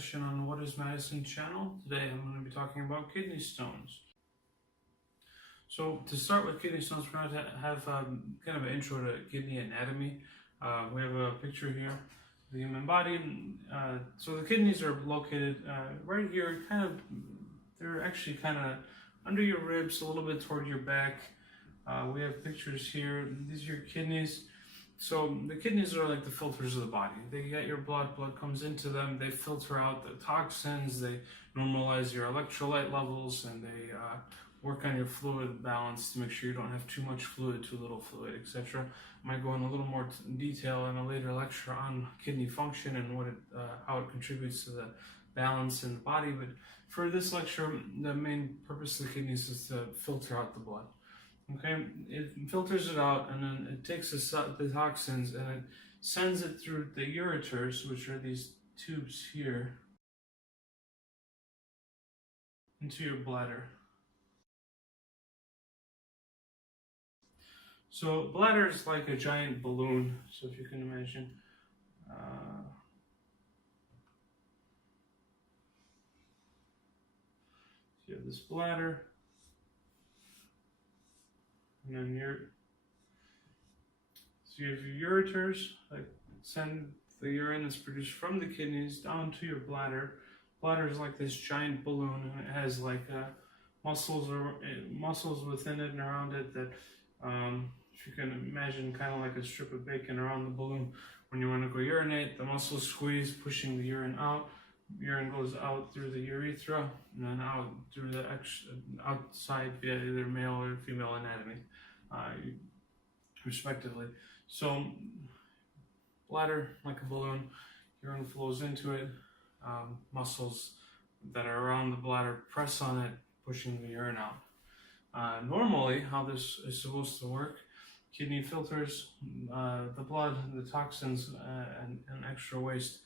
session on What is Medicine channel. Today I'm going to be talking about kidney stones. So to start with kidney stones, we're going to have kind of an intro to kidney anatomy. We have a picture here of the human body. So the kidneys are located right here, they're actually kind of under your ribs, a little bit toward your back. We have pictures here. These are your kidneys. So the kidneys are like the filters of the body. They get your blood comes into them, they filter out the toxins, they normalize your electrolyte levels, and they work on your fluid balance to make sure you don't have too much fluid, too little fluid, etc. I might go in a little more detail in a later lecture on kidney function and how it contributes to the balance in the body. But for this lecture, the main purpose of the kidneys is to filter out the blood. Okay, it filters it out, and then it takes the toxins and it sends it through the ureters, which are these tubes here, into your bladder. So bladder is like a giant balloon. So if you can imagine, you have this bladder. And then you have your ureters, like send the urine that's produced from the kidneys down to your bladder. Bladder is like this giant balloon, and it has like muscles within it and around it that, if you can imagine, kind of like a strip of bacon around the balloon. When you want to go urinate, the muscles squeeze, pushing the urine out. Urine goes out through the urethra and then out through the outside via either male or female anatomy, respectively. So bladder, like a balloon, urine flows into it. Muscles that are around the bladder press on it, pushing the urine out. Normally, how this is supposed to work, kidney filters the blood, the toxins, and extra waste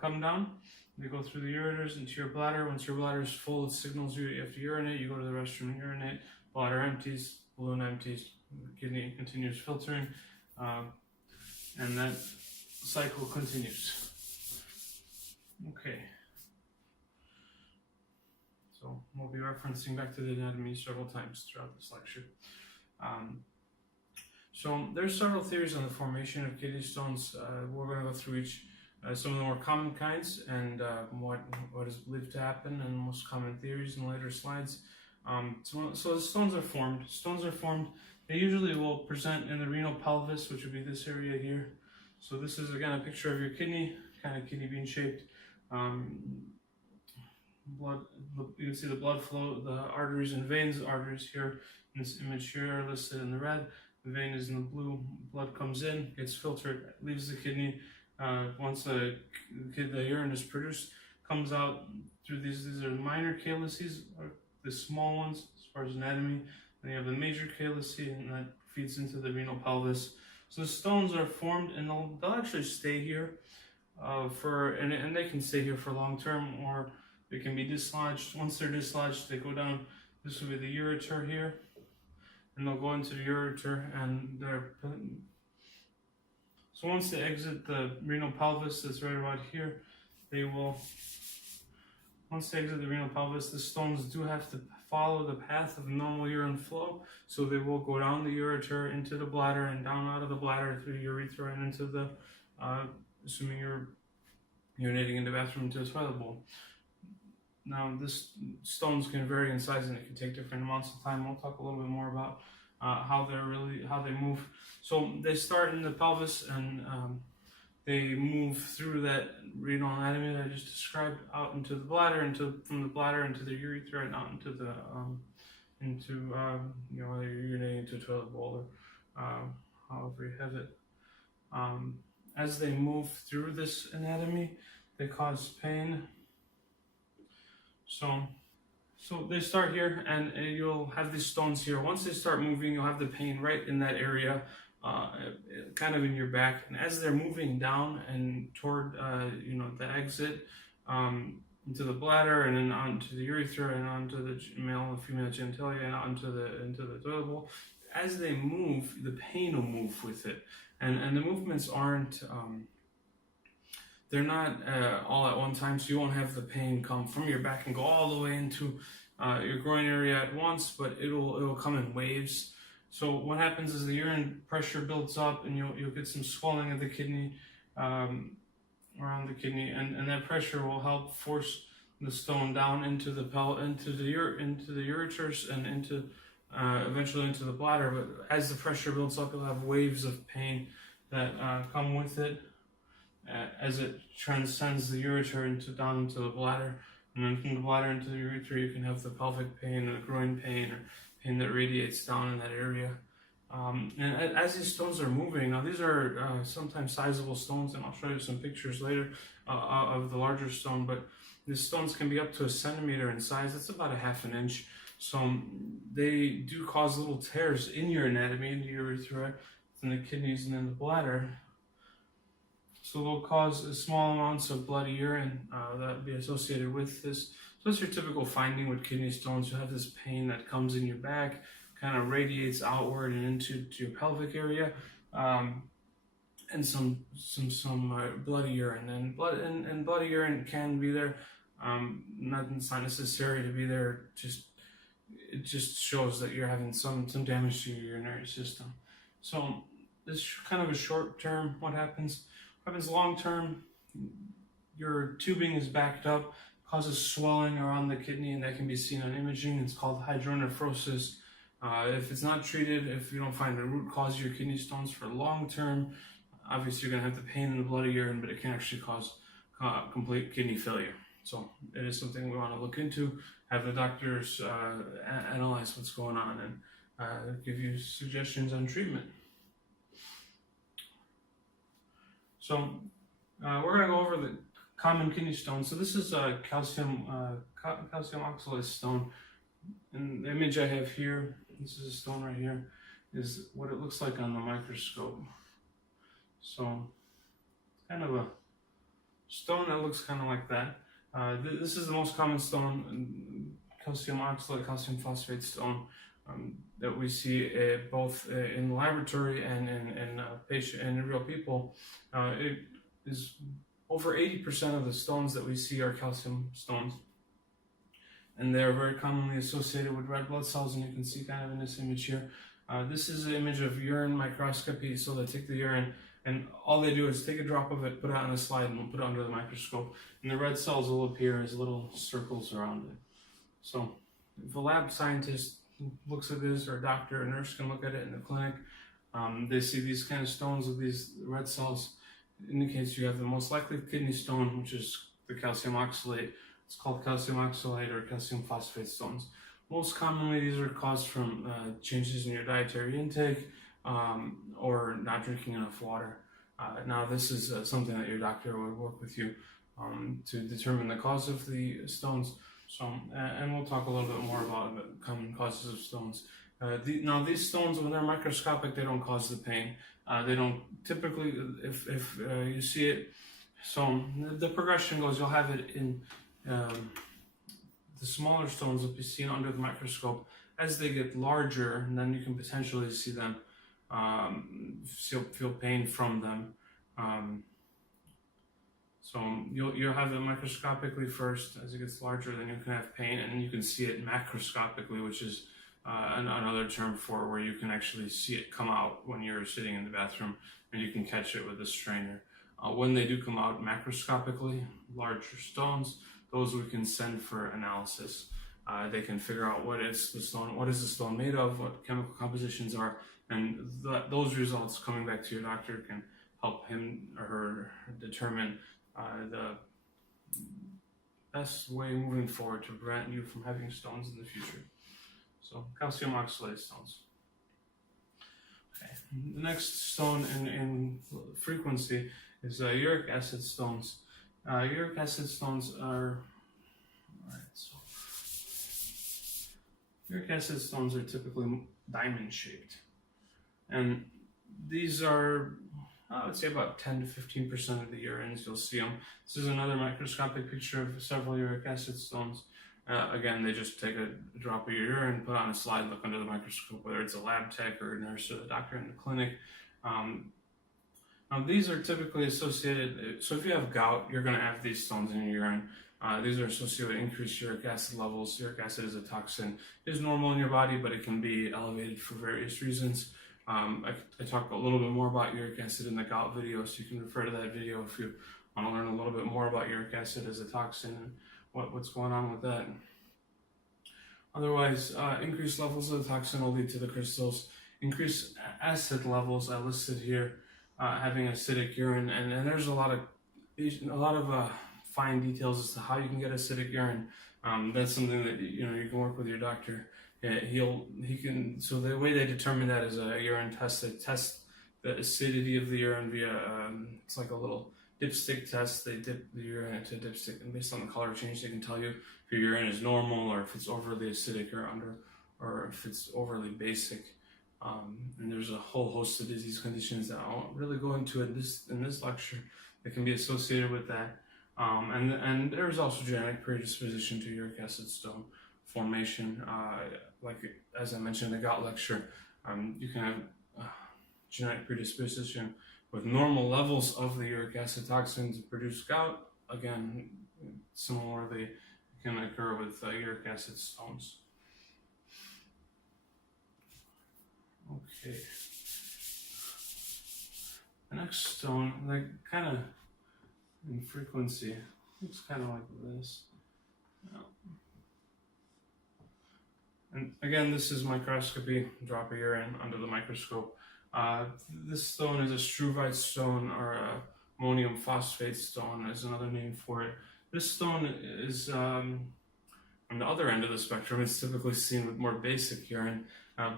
come down. They go through the ureters into your bladder. Once your bladder is full, it signals you have to urinate. You go to the restroom and urinate. Bladder empties, balloon empties, the kidney continues filtering, and that cycle continues. Okay. So we'll be referencing back to the anatomy several times throughout this lecture. So there's several theories on the formation of kidney stones. We're going to go through each. Some of the more common kinds and what is believed to happen, and most common theories in later slides. So the stones are formed. Stones are formed. They usually will present in the renal pelvis, which would be this area here. So this is again a picture of your kidney, kind of kidney bean shaped. Blood. You can see the blood flow, the arteries and veins. Arteries here in this image here are listed in the red. The vein is in the blue. Blood comes in, gets filtered, leaves the kidney. Once the urine is produced, comes out through these are minor calyces, or the small ones as far as anatomy. Then you have the major calyce, and that feeds into the renal pelvis. So the stones are formed, and they'll actually stay here and they can stay here for long term, or they can be dislodged. Once they're dislodged, they go down. This will be the ureter here, and they'll go into the ureter, and they're. So once they exit the renal pelvis, that's right about here, once they exit the renal pelvis, the stones do have to follow the path of normal urine flow. So they will go down the ureter into the bladder and down out of the bladder through the urethra and into the, assuming you're urinating in the bathroom, into the toilet bowl. Now, stones can vary in size and it can take different amounts of time. We'll talk a little bit more about how they move. So they start in the pelvis and they move through that renal anatomy that I just described out into the bladder, from the bladder into the urethra, and out into the whether you're urinating into a toilet bowl or however you have it. As they move through this anatomy, they cause pain. So they start here, and you'll have these stones here. Once they start moving, you'll have the pain right in that area, kind of in your back. And as they're moving down and toward, the exit into the bladder, and then onto the urethra, and onto the male and female genitalia, and onto the toilet bowl, as they move, the pain will move with it. And the movements aren't they're not all at one time, so you won't have the pain come from your back and go all the way into your groin area at once, but it'll come in waves. So what happens is the urine pressure builds up, and you'll get some swelling of the kidney, around the kidney, and that pressure will help force the stone down into the ureters and into eventually into the bladder. But as the pressure builds up, you'll have waves of pain that come with it as it transcends the ureter down into the bladder, and then from the bladder into the ureter, you can have the pelvic pain or the groin pain or pain that radiates down in that area. And as these stones are moving, now these are sometimes sizable stones, and I'll show you some pictures later of the larger stone, but these stones can be up to 1 centimeter in size. That's about 1/2 inch. So they do cause little tears in your anatomy, in the urethra, in the kidneys, and in the bladder. So they'll cause small amounts of bloody urine that will be associated with this. So that's your typical finding with kidney stones. You have this pain that comes in your back, kind of radiates outward and into your pelvic area, and some bloody urine. And bloody urine can be there. It's not necessary to be there. It just shows that you're having some damage to your urinary system. So this is kind of a short term. What happens long term? Your tubing is backed up, causes swelling around the kidney, and that can be seen on imaging. It's called hydronephrosis. If it's not treated, if you don't find the root cause of your kidney stones for long term, obviously you're going to have the pain in the bloody urine, but it can actually cause complete kidney failure. So it is something we want to look into, have the doctors analyze what's going on, and give you suggestions on treatment. So we're going to go over the common kidney stones. So this is a calcium oxalate stone. And the image I have here, this is a stone right here, is what it looks like on the microscope. So kind of a stone that looks kind of like that. This is the most common stone, calcium oxalate, calcium phosphate stone, that we see both in the laboratory and in real people. It is over 80% of the stones that we see are calcium stones, and they're very commonly associated with red blood cells, and you can see kind of in this image here. This is an image of urine microscopy. So they take the urine, and all they do is take a drop of it, put it on a slide, and we'll put it under the microscope, and the red cells will appear as little circles around it. So if a lab scientist looks at this, or a doctor or nurse can look at it in the clinic, they see these kind of stones with these red cells, it indicates you have the most likely kidney stone, which is the calcium oxalate. It's called calcium oxalate or calcium phosphate stones. Most commonly, these are caused from changes in your dietary intake, or not drinking enough water. Now, this is something that your doctor would work with you to determine the cause of the stones. So, and we'll talk a little bit more about the common causes of stones. Now, these stones, when they're microscopic, they don't cause the pain. They don't typically, if you see it. So the progression goes, you'll have it in the smaller stones will be seen under the microscope. As they get larger, and then you can potentially see them, feel pain from them. So you'll have it microscopically first. As it gets larger, then you can have pain, and you can see it macroscopically, which is another term for where you can actually see it come out when you're sitting in the bathroom, and you can catch it with a strainer. When they do come out macroscopically, larger stones, those we can send for analysis. They can figure out what is the stone made of, what chemical compositions are, and those results coming back to your doctor can help him or her determine the best way moving forward to prevent you from having stones in the future. So calcium oxalate stones. Okay. The next stone in frequency is uric acid stones. Uric acid stones are, uric acid stones are typically diamond shaped, and these are, I would say, about 10 to 15% of the urines you'll see them. This is another microscopic picture of several uric acid stones. Again, they just take a drop of your urine, put on a slide, look under the microscope, whether it's a lab tech or a nurse or the doctor in the clinic. These are typically associated, so if you have gout, you're going to have these stones in your urine. These are associated with increased uric acid levels. Uric acid is a toxin. It is normal in your body, but it can be elevated for various reasons. I talk a little bit more about uric acid in the gout video, so you can refer to that video if you want to learn a little bit more about uric acid as a toxin and what's going on with that. Otherwise, increased levels of the toxin will lead to the crystals. Increased acid levels I listed here, having acidic urine, and there's a lot of fine details as to how you can get acidic urine. That's something that you can work with your doctor. He can. So the way they determine that is a urine test. They test the acidity of the urine via it's like a little dipstick test. They dip the urine into a dipstick, and based on the color change, they can tell you if your urine is normal or if it's overly acidic or if it's overly basic. And there's a whole host of disease conditions that I won't really go into in this lecture that can be associated with that. And there's also genetic predisposition to uric acid stone formation. Like as I mentioned in the gout lecture, you can have genetic predisposition with normal levels of the uric acid toxin to produce gout. Again, similarly, can occur with uric acid stones. Okay. The next stone, like kind of in frequency, looks kind of like this. And again, this is microscopy, drop of urine under the microscope. This stone is a struvite stone, or a ammonium phosphate stone is another name for it. This stone is on the other end of the spectrum. It's typically seen with more basic urine,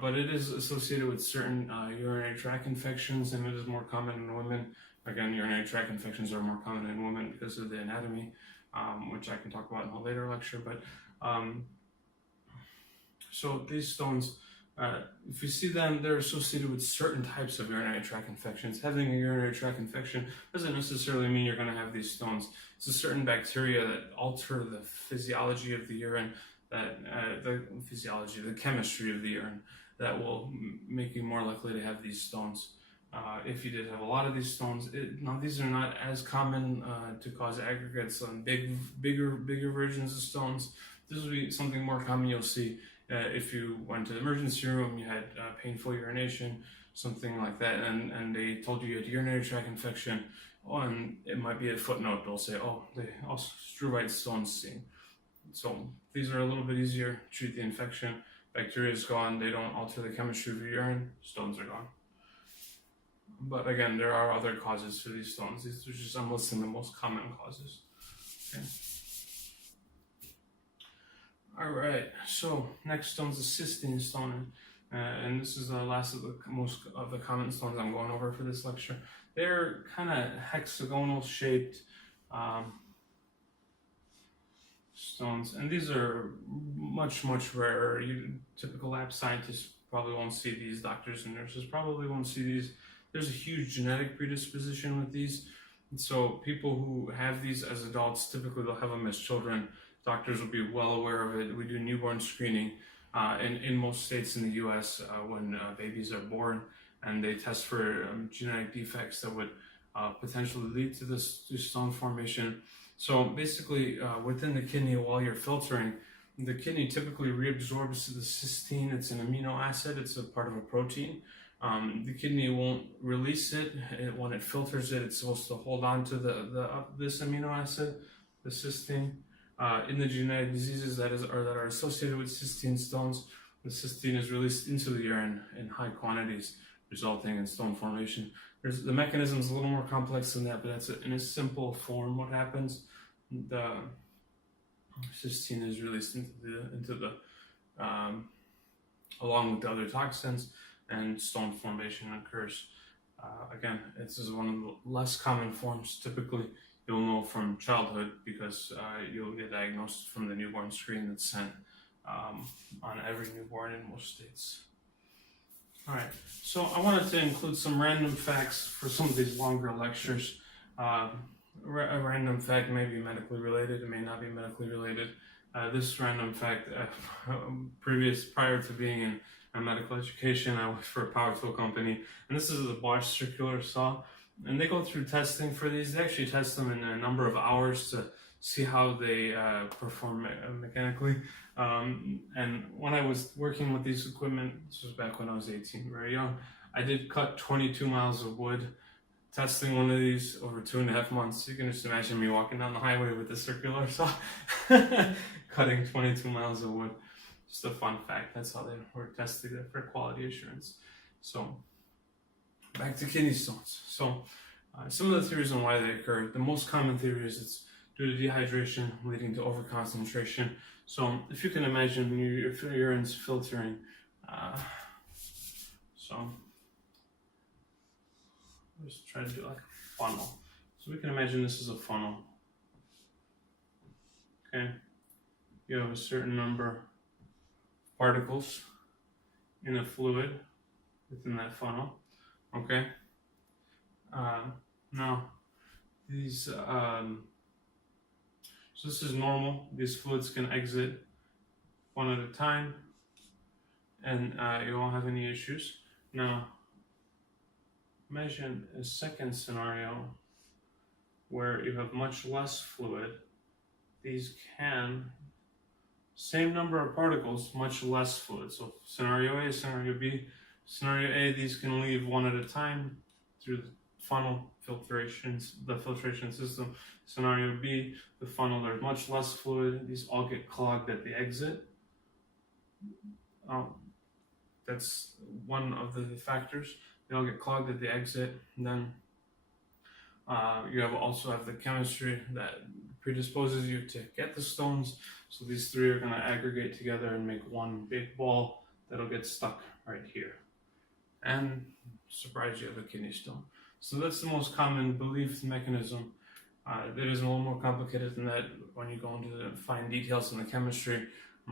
but it is associated with certain urinary tract infections, and it is more common in women. Again, urinary tract infections are more common in women because of the anatomy, which I can talk about in a later lecture. But so these stones, if you see them, they're associated with certain types of urinary tract infections. Having a urinary tract infection doesn't necessarily mean you're going to have these stones. It's a certain bacteria that alter the physiology of the urine, the chemistry of the urine, that will make you more likely to have these stones. If you did have a lot of these stones, now these are not as common to cause aggregates on bigger versions of stones. This will be something more common you'll see if you went to the emergency room, you had painful urination, something like that, and they told you had urinary tract infection. And it might be a footnote. They'll say, "Oh, they also struvite stones seen." So these are a little bit easier to treat the infection. Bacteria is gone. They don't alter the chemistry of your urine. Stones are gone. But again, there are other causes for these stones. These are just, I'm listing the most common causes. Okay. All right. So next stone is the cysteine stone, and this is the last of the most of the common stones I'm going over for this lecture. They're kind of hexagonal shaped stones, and these are much rarer. Typical lab scientists probably won't see these. Doctors and nurses probably won't see these. There's a huge genetic predisposition with these, and so people who have these as adults, typically they'll have them as children. Doctors will be well aware of it. We do newborn screening in most states in the U.S. When babies are born, and they test for genetic defects that would potentially lead to this stone formation. So basically, within the kidney, while you're filtering, the kidney typically reabsorbs the cysteine. It's an amino acid. It's a part of a protein. The kidney won't release it. When it filters it, it's supposed to hold on to this amino acid, the cysteine. In the genetic diseases that are associated with cysteine stones, the cysteine is released into the urine in high quantities, resulting in stone formation. The mechanism is a little more complex than that, but that's in a simple form what happens. The cysteine is released into the along with the other toxins, and stone formation occurs. Again, this is one of the less common forms. Typically, you'll know from childhood because you'll get diagnosed from the newborn screen that's sent on every newborn in most states. All right, so I wanted to include some random facts for some of these longer lectures. A random fact may be medically related, it may not be medically related. This random fact, prior to being in medical education, I worked for a power tool company, and this is a Bosch circular saw. and they go through testing for these. They actually test them in a number of hours to see how they perform mechanically. And when I was working with these equipment, this was back when I was 18, very young, I did cut 22 miles of wood testing one of these over 2.5 months. You can just imagine me walking down the highway with a circular saw, cutting 22 miles of wood. Just a fun fact. That's how they were tested for quality assurance. So back to kidney stones. So some of the theories on why they occur. The most common theory is it's due to dehydration leading to overconcentration. So if you can imagine your urine's filtering. So just try to do like a funnel. So we can imagine this is a funnel. Okay, you have a certain number of particles in a fluid within that funnel. Okay. Now these so this is normal. These fluids can exit one at a time, and you won't have any issues. Now imagine a second scenario where you have much less fluid. These can, same number of particles, much less fluid. So scenario A, scenario B. Scenario A, these can leave one at a time through the funnel filtrations, the filtration system. Scenario B, the funnel, there's much less fluid. These all get clogged at the exit. That's one of the factors. They all get clogged at the exit. And then you also have the chemistry that predisposes you to get the stones. So these three are going to aggregate together and make one big ball that'll get stuck right here. And surprise, you have a kidney stone. So that's the most common belief mechanism. It is a little more complicated than that when you go into the fine details in the chemistry.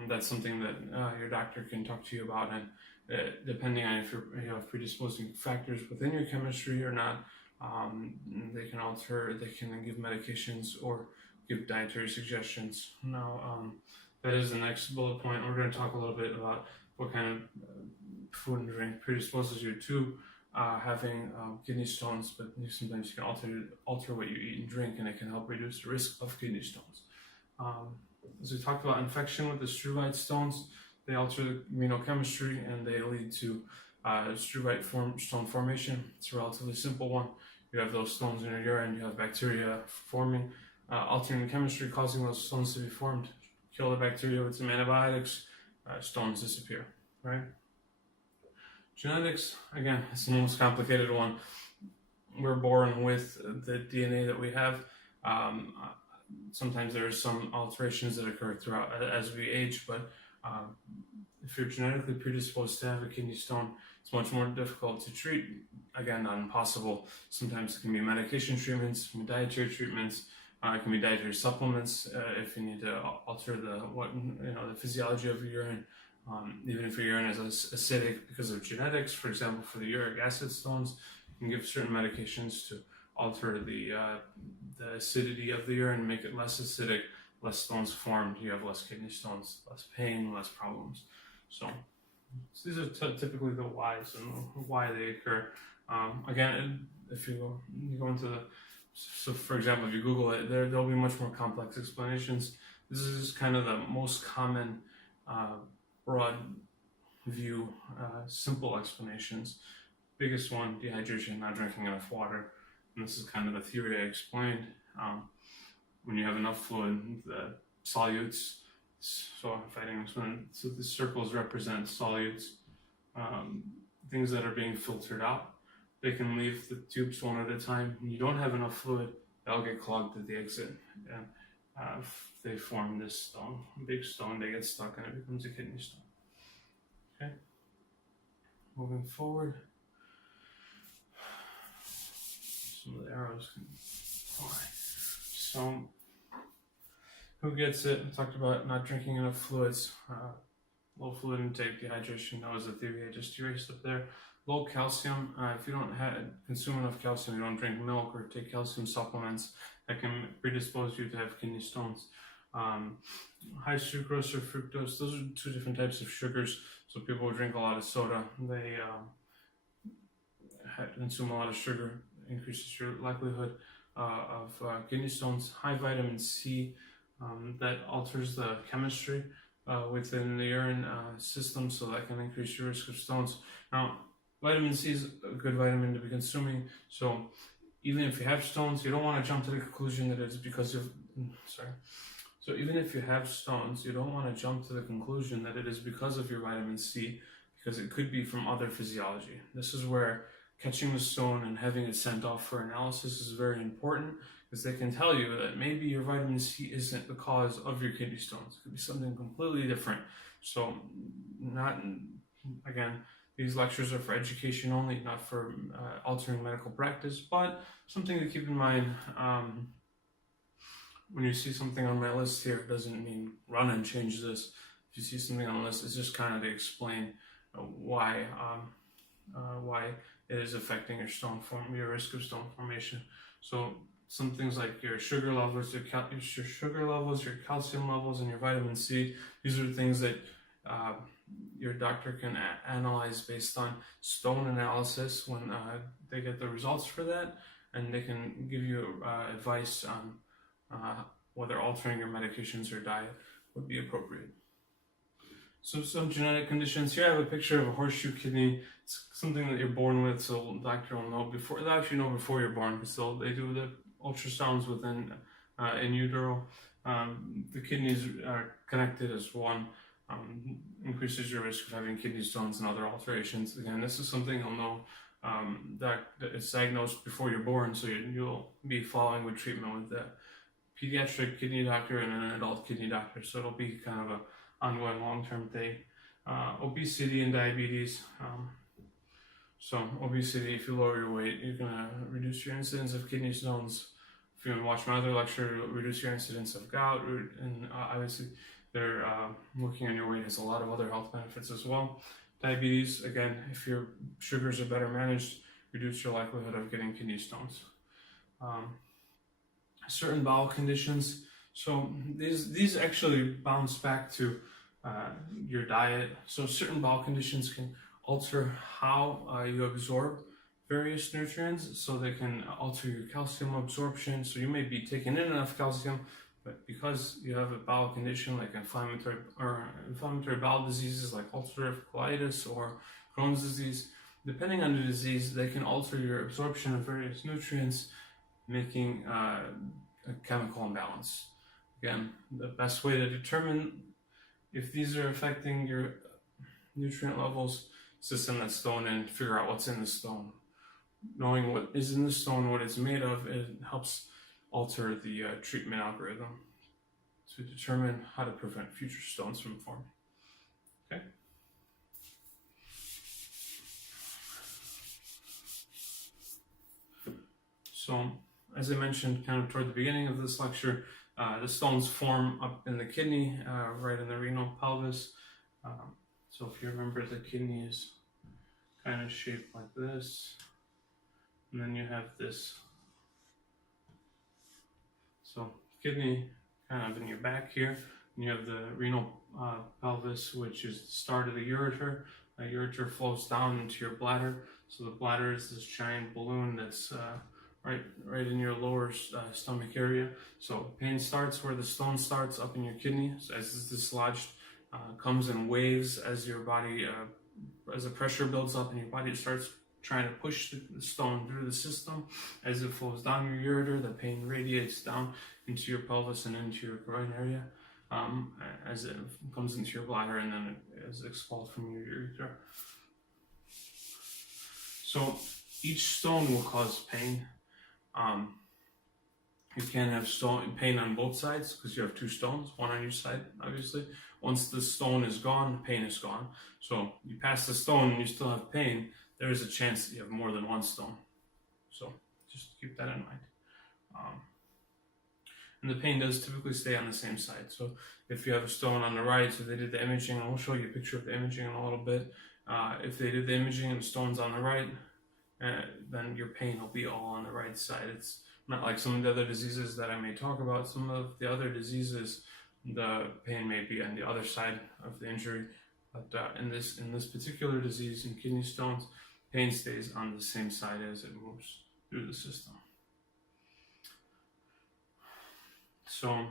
That's something that your doctor can talk to you about, and depending on if you have predisposing factors within your chemistry or not, they can alter, they can give medications or give dietary suggestions. Now, that is the next bullet point. We're going to talk a little bit about what kind of food and drink predisposes you to having kidney stones, but sometimes you can alter what you eat and drink, and it can help reduce the risk of kidney stones. As we talked about infection with the struvite stones, they alter the immunochemistry and they lead to struvite stone formation. It's a relatively simple one. You have those stones in your urine, you have bacteria forming, altering the chemistry, causing those stones to be formed. Kill the bacteria with some antibiotics, stones disappear, right? Genetics, again, it's the most complicated one. We're born with the DNA that we have. Sometimes there are some alterations that occur throughout as we age, but if you're genetically predisposed to have a kidney stone, it's much more difficult to treat. Again, not impossible. Sometimes it can be medication treatments, it can be dietary treatments, it can be dietary supplements if you need to alter the physiology of your urine. Even if your urine is acidic because of genetics, for example, for the uric acid stones, you can give certain medications to alter the acidity of the urine, make it less acidic, less stones formed, you have less kidney stones, less pain, less problems. So these are typically the whys and why they occur. Again, if you go into so for example, if you Google it, there'll be much more complex explanations. This is just kind of the most common broad view, simple explanations. Biggest one, dehydration, not drinking enough water. And this is kind of the theory I explained. When you have enough fluid, the solutes, so fighting this one, so the circles represent solutes, things that are being filtered out. They can leave the tubes one at a time. When you don't have enough fluid, they'll get clogged at the exit. And they form this stone, big stone, they get stuck and it becomes a kidney stone. Okay, moving forward. Some of the arrows can fly. So, who gets it? I talked about not drinking enough fluids, low fluid intake, dehydration. That was the theory I just erased up there. Low calcium. If you don't consume enough calcium, you don't drink milk or take calcium supplements, that can predispose you to have kidney stones. High sucrose or fructose. Those are two different types of sugars. So people who drink a lot of soda, they consume a lot of sugar. increases your likelihood of kidney stones. High vitamin C, that alters the chemistry within the urine system, so that can increase your risk of stones. Now, vitamin C is a good vitamin to be consuming, so even if you have stones, you don't want to jump to the conclusion that it's because of, So even if you have stones, you don't want to jump to the conclusion that it is because of your vitamin C, because it could be from other physiology. This is where catching the stone and having it sent off for analysis is very important, because they can tell you that maybe your vitamin C isn't the cause of your kidney stones. It could be something completely different. So, again, these lectures are for education only, not for altering medical practice, but something to keep in mind. When you see something on my list here, it doesn't mean run and change this. If you see something on the list, it's just kind of to explain why it is affecting your your risk of stone formation. So some things like your sugar levels, your calcium levels, and your vitamin C. These are things that your doctor can analyze based on stone analysis when they get the results for that, and they can give you advice on whether altering your medications or diet would be appropriate. So some genetic conditions. Here I have a picture of a horseshoe kidney. It's something that you're born with, so the doctor will know before. They'll actually know before you're born, because they do the ultrasounds within in utero. The kidneys are connected as one. Increases your risk of having kidney stones and other alterations. Again, this is something you'll know that it's diagnosed before you're born, so you'll be following with treatment with the pediatric kidney doctor and an adult kidney doctor. So it'll be kind of a ongoing long-term thing. Obesity and diabetes. So obesity, if you lower your weight, you're going to reduce your incidence of kidney stones. If you watch my other lecture, it'll reduce your incidence of gout, and obviously they're working on your weight has a lot of other health benefits as well. Diabetes, again, if your sugars are better managed, reduce your likelihood of getting kidney stones. Certain bowel conditions. So these actually bounce back to your diet. So certain bowel conditions can alter how you absorb various nutrients, so they can alter your calcium absorption. So you may be taking in enough calcium, but because you have a bowel condition like inflammatory bowel diseases like ulcerative colitis or Crohn's disease, depending on the disease, they can alter your absorption of various nutrients, making a chemical imbalance. Again, the best way to determine if these are affecting your nutrient levels is to send that stone in, figure out what's in the stone. Knowing what is in the stone, what it's made of, it helps alter the treatment algorithm to determine how to prevent future stones from forming. Okay. So, as I mentioned kind of toward the beginning of this lecture, the stones form up in the kidney, right in the renal pelvis. So if you remember, the kidney is kind of shaped like this, and then you have this. So kidney kind of in your back here, and you have the renal pelvis, which is the start of the ureter. The ureter flows down into your bladder. So the bladder is this giant balloon that's right in your lower stomach area. So pain starts where the stone starts, up in your kidney. So as it's dislodged, comes in waves as your body, as the pressure builds up in your body, it starts trying to push the stone through the system. As it flows down your ureter, the pain radiates down into your pelvis and into your groin area, as it comes into your bladder, and then it is expelled from your urethra. So each stone will cause pain. You can have pain on both sides because you have two stones, one on each side, obviously. Once the stone is gone, the pain is gone. So you pass the stone and you still have pain, there is a chance that you have more than one stone. So just keep that in mind. And the pain does typically stay on the same side. So if you have a stone on the right, so they did the imaging, and I'll show you a picture of the imaging in a little bit. If they did the imaging and the stone's on the right, then your pain will be all on the right side. It's not like some of the other diseases that I may talk about. Some of the other diseases, the pain may be on the other side of the injury. But in this particular disease, in kidney stones, pain stays on the same side as it moves. through the system. So,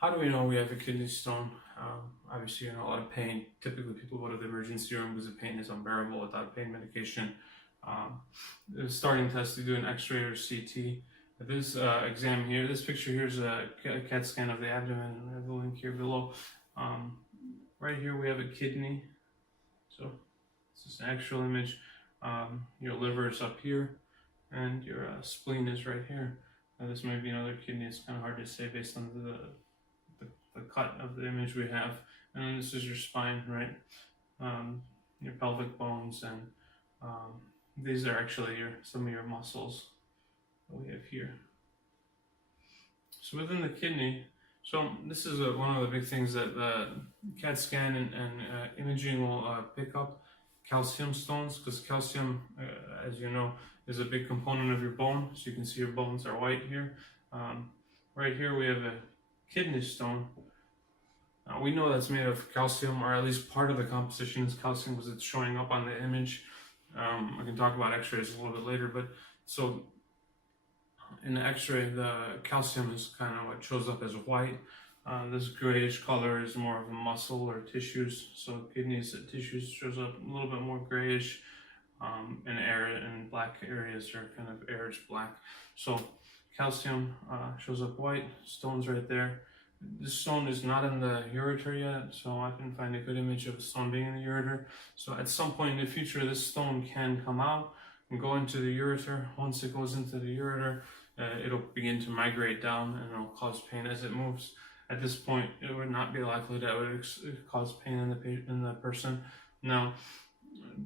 how do we know we have a kidney stone? Obviously, you're in a lot of pain. Typically, people go to the emergency room because the pain is unbearable without pain medication. The starting test, you do an X-ray or CT. This exam here, this picture here is a CAT scan of the abdomen. I have the link here below. Right here we have a kidney. So this is an actual image. Your liver is up here, and your spleen is right here. This might be another kidney. It's kind of hard to say based on the cut of the image we have. And then this is your spine, right? Your pelvic bones, and these are actually some of your muscles that we have here. So within the kidney, so this is one of the big things that the CAT scan and imaging will pick up: calcium stones, because calcium, as you know, is a big component of your bone. So you can see your bones are white here. Right here we have a kidney stone. We know that's made of calcium, or at least part of the composition is calcium because it's showing up on the image. I can talk about x-rays a little bit later, but so in the x-ray, the calcium is kind of what shows up as white. This grayish color is more of a muscle or tissues. So kidneys, tissues shows up a little bit more grayish, and black areas are kind of areas black. So calcium shows up white, stones right there. This stone is not in the ureter yet, so I didn't find a good image of a stone being in the ureter. So at some point in the future, this stone can come out and go into the ureter. Once it goes into the ureter, it'll begin to migrate down and it'll cause pain as it moves. At this point, it would not be likely that it would cause pain in the person. Now,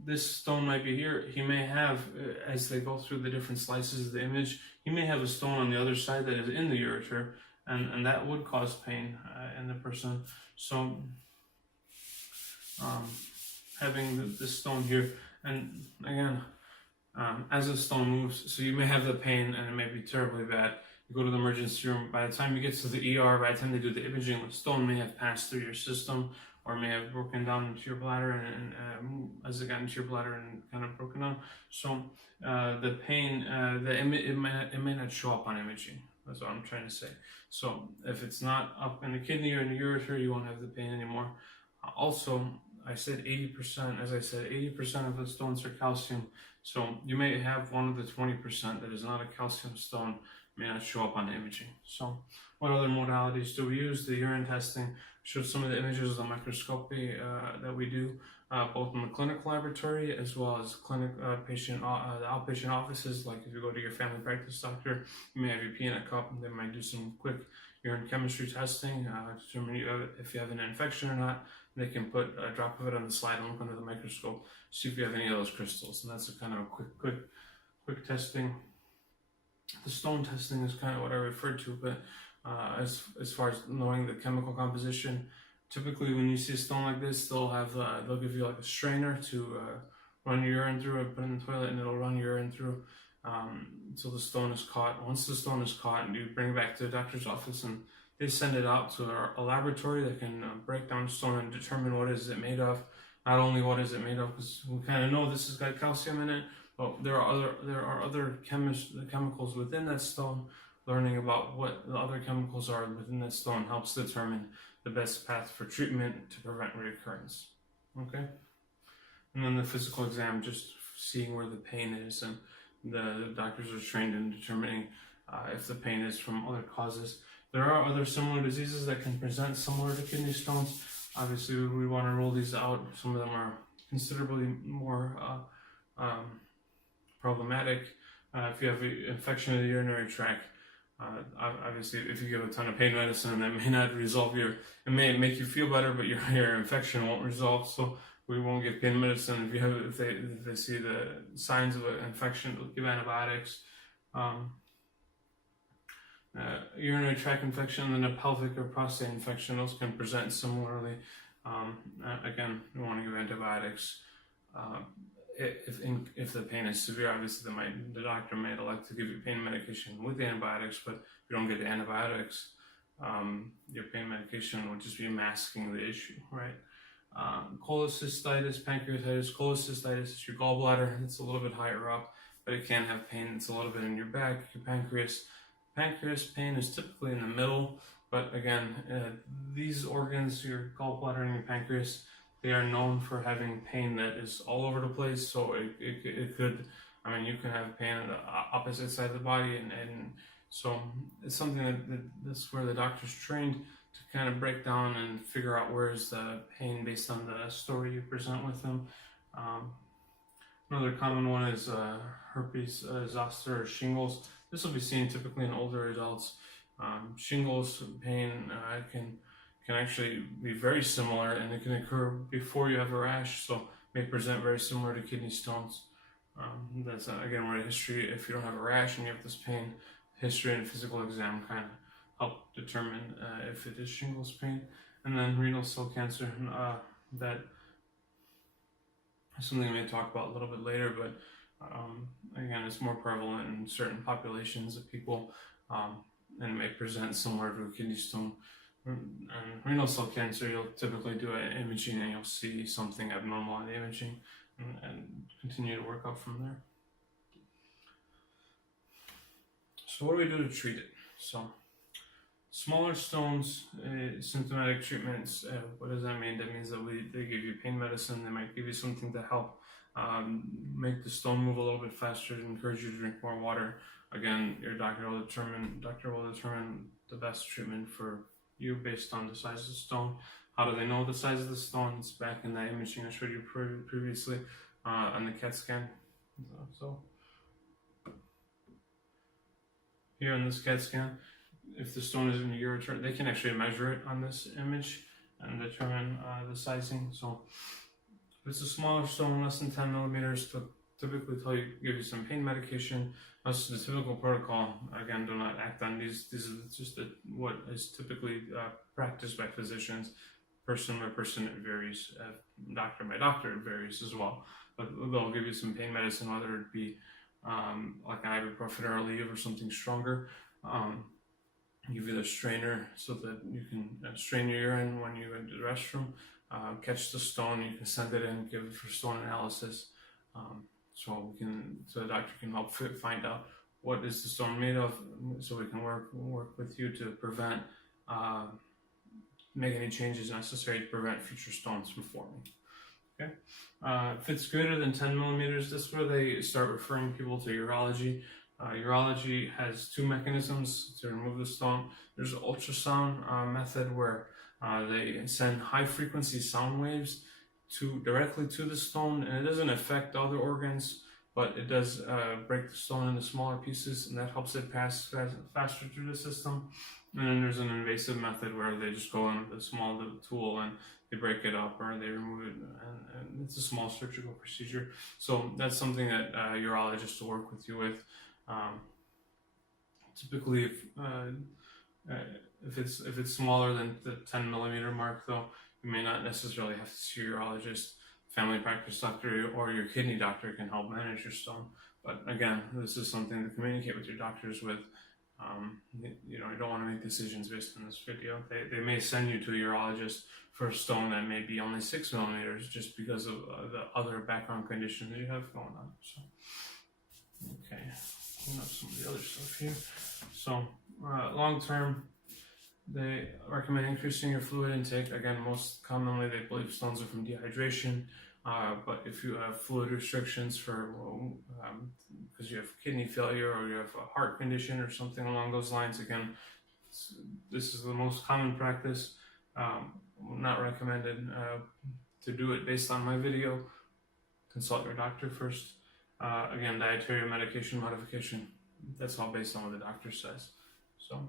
this stone might be here. He may have, as they go through the different slices of the image, he may have a stone on the other side that is in the ureter, and that would cause pain in the person. So having this stone here, and again, as the stone moves, so you may have the pain and it may be terribly bad. You go to the emergency room. By the time you get to the ER, by the time they do the imaging, the stone may have passed through your system or may have broken down into your bladder, and as it got into your bladder and kind of broken down. So the pain, it may not show up on imaging. That's what I'm trying to say. So if it's not up in the kidney or in the ureter, you won't have the pain anymore. Also, I said 80%, as I said, 80% of the stones are calcium. So you may have one of the 20% that is not a calcium stone, may not show up on imaging. So what other modalities do we use? The urine testing shows some of the images of the microscopy that we do, both in the clinical laboratory as well as the outpatient offices. Like if you go to your family practice doctor, you may have your pee in a cup, and they might do some quick urine chemistry testing to determine if you have an infection or not. They can put a drop of it on the slide and look under the microscope, see if you have any of those crystals, and that's a kind of a quick testing. The stone testing is kind of what I referred to, but as far as knowing the chemical composition, typically when you see a stone like this, they'll give you like a strainer to run your urine through it, put it in the toilet, and it'll run your urine through until the stone is caught. Once the stone is caught, you bring it back to the doctor's office, and they send it out to a laboratory that can break down the stone and determine what is it made of. Not only what is it made of, because we kind of know this has got calcium in it, but there are other chemicals within that stone. Learning about what the other chemicals are within that stone helps determine the best path for treatment to prevent reoccurrence. Okay? And then the physical exam, just seeing where the pain is, and the doctors are trained in determining if the pain is from other causes. There are other similar diseases that can present similar to kidney stones. Obviously, we want to rule these out. Some of them are considerably more problematic. If you have an infection of the urinary tract, obviously, if you give a ton of pain medicine, that may not resolve it may make you feel better, but your infection won't resolve. So we won't give pain medicine. If they see the signs of an infection, they'll give antibiotics. Urinary tract infection and then a pelvic or prostate infection, those can present similarly. Again, we want to give antibiotics. If the pain is severe, obviously the doctor may elect to give you pain medication with the antibiotics, but if you don't get the antibiotics, your pain medication will just be masking the issue, right? Cholecystitis, pancreatitis. Cholecystitis is your gallbladder. It's a little bit higher up. but it can have pain. It's a little bit in your back, your pancreas. Pancreas pain is typically in the middle, but again, these organs, your gallbladder and your pancreas, they are known for having pain that is all over the place. So it could, I mean, you can have pain on the opposite side of the body, and so it's something that's where the doctor's trained to kind of break down and figure out where's the pain based on the story you present with them. Another common one is herpes zoster or shingles. This will be seen typically in older adults. Shingles pain can actually be very similar, and it can occur before you have a rash, so may present very similar to kidney stones. That's again where history, if you don't have a rash and you have this pain, history and physical exam kind of help determine if it is shingles pain. And then renal cell cancer, that is something we may talk about a little bit later, but again, it's more prevalent in certain populations of people, and may present similar to a kidney stone. And renal cell cancer, you'll typically do an imaging and you'll see something abnormal in the imaging, and continue to work up from there. So what do we do to treat it? So smaller stones, symptomatic treatments, what does that mean? That means that they give you pain medicine, they might give you something to help make the stone move a little bit faster, to encourage you to drink more water. Again, your doctor will determine the best treatment for you based on the size of the stone. How do they know the size of the stone? It's back in that imaging I showed you previously on the CAT scan. So here on this CAT scan, if the stone is in the ureter, they can actually measure it on this image and determine the sizing. So if it's a smaller stone, less than 10 millimeters, to typically give you some pain medication. That's the typical protocol. Again, do not act on these. This is just what is typically practiced by physicians. Person by person, it varies. Doctor by doctor, it varies as well. But they'll give you some pain medicine, whether it be like an ibuprofen or Aleve or something stronger. Give you the strainer so that you can strain your urine when you go to the restroom. Catch the stone, you can send it in, give it for stone analysis. So the doctor can help find out what is the stone made of, so we can work with you to prevent, make any changes necessary to prevent future stones from forming. Okay. If it's greater than 10 millimeters, that's where they start referring people to urology. Urology has two mechanisms to remove the stone. There's an ultrasound method where they send high frequency sound waves directly to the stone, and it doesn't affect other organs, but it does break the stone into smaller pieces, and that helps it pass faster through the system. And then there's an invasive method where they just go in with a small little tool and they break it up or they remove it, and it's a small surgical procedure. So that's something that urologists will work with you with. Typically, if it's smaller than the 10 millimeter mark, though, you may not necessarily have to see your urologist. Family practice doctor or your kidney doctor can help manage your stone. But again, this is something to communicate with your doctors with. You don't want to make decisions based on this video. They may send you to a urologist for a stone that may be only 6 millimeters just because of the other background condition that you have going on. So, okay, clean up some of the other stuff here. So, long term, they recommend increasing your fluid intake. Again, most commonly they believe stones are from dehydration, but if you have fluid restrictions because you have kidney failure or you have a heart condition or something along those lines, again, this is the most common practice. Not recommended to do it based on my video. Consult your doctor first. Again, dietary medication modification, that's all based on what the doctor says. So.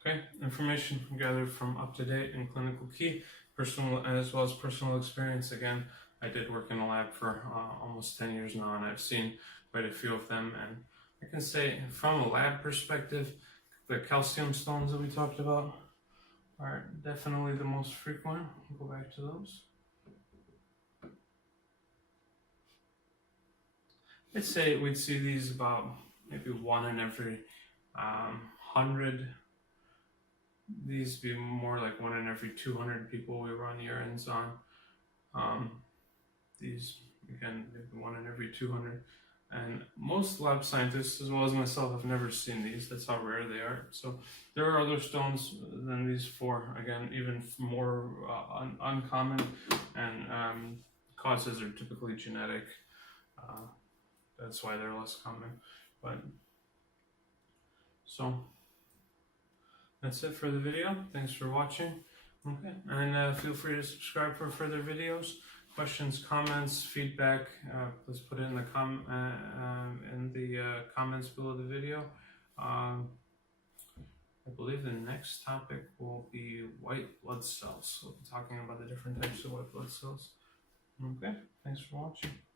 Okay, information gathered from up-to-date and clinical key, personal as well as personal experience. Again, I did work in a lab for almost 10 years now, and I've seen quite a few of them. And I can say, from a lab perspective, the calcium stones that we talked about are definitely the most frequent. We'll go back to those. I'd say we'd see these about maybe 1 in every 100. These be more like 1 in every 200 people we run urines on. These again, maybe 1 in every 200. And most lab scientists, as well as myself, have never seen these. That's how rare they are. So there are other stones than these 4, again, even more uncommon, and causes are typically genetic. That's why they're less common. But so that's it for the video. Thanks for watching. Okay, and feel free to subscribe for further videos. Questions, comments, feedback, please put it in the comments below the video. I believe the next topic will be white blood cells. We'll be talking about the different types of white blood cells. Okay, thanks for watching.